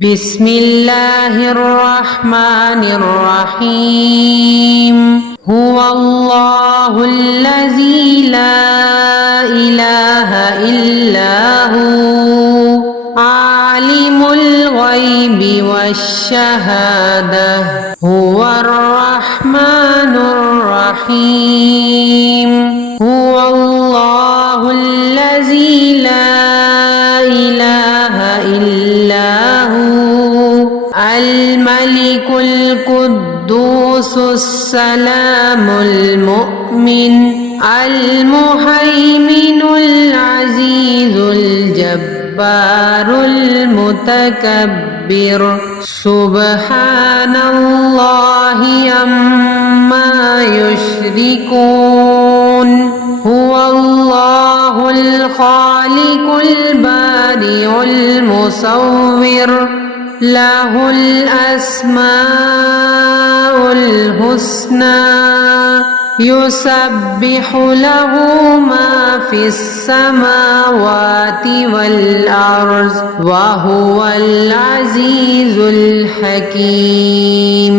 بسم الله الرحمن الرحيم هو الله الذي لا إله إلا هو عالم الغيب والشهادة هو الرحمن الرحيم هو الله الذي لا إله إلا هو الملك القدوس السلام المؤمن المهيمن العزيز الجبار المتكبر سبحان الله عما يشركون هو الله الخالق البارئ المصور له الأسماء الحسنى يسبح له ما في السماوات والأرض وهو العزيز الحكيم